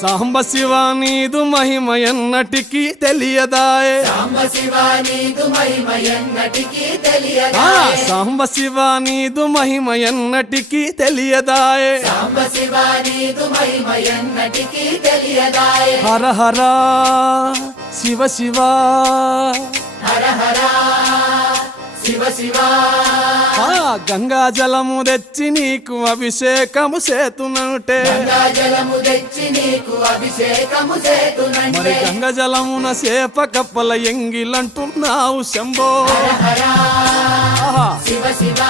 సాంబ శివ నీదు మహిమ ఎన్నటికీ తెలియదాయే సాంబ శివ నీదు మహిమ ఎన్నటికీ తెలియదాయే సాంబ శివ నీదు మహిమ ఎన్నటికీ తెలియదాయే సాంబ శివ నీదు మహిమ ఎన్నటికీ తెలియదాయే హర హర శివ శివ హర హర శివ శివ గంగా జలము తెచ్చి నీకు అభిషేకము చేతునంటే గంగా జలము తెచ్చి నీకు అభిషేకము మరి చేతునంటే గంగ జలమున సేప కప్పల ఎంగిలంటున్నావు శంభో హర హర ఆహా. శివ శివ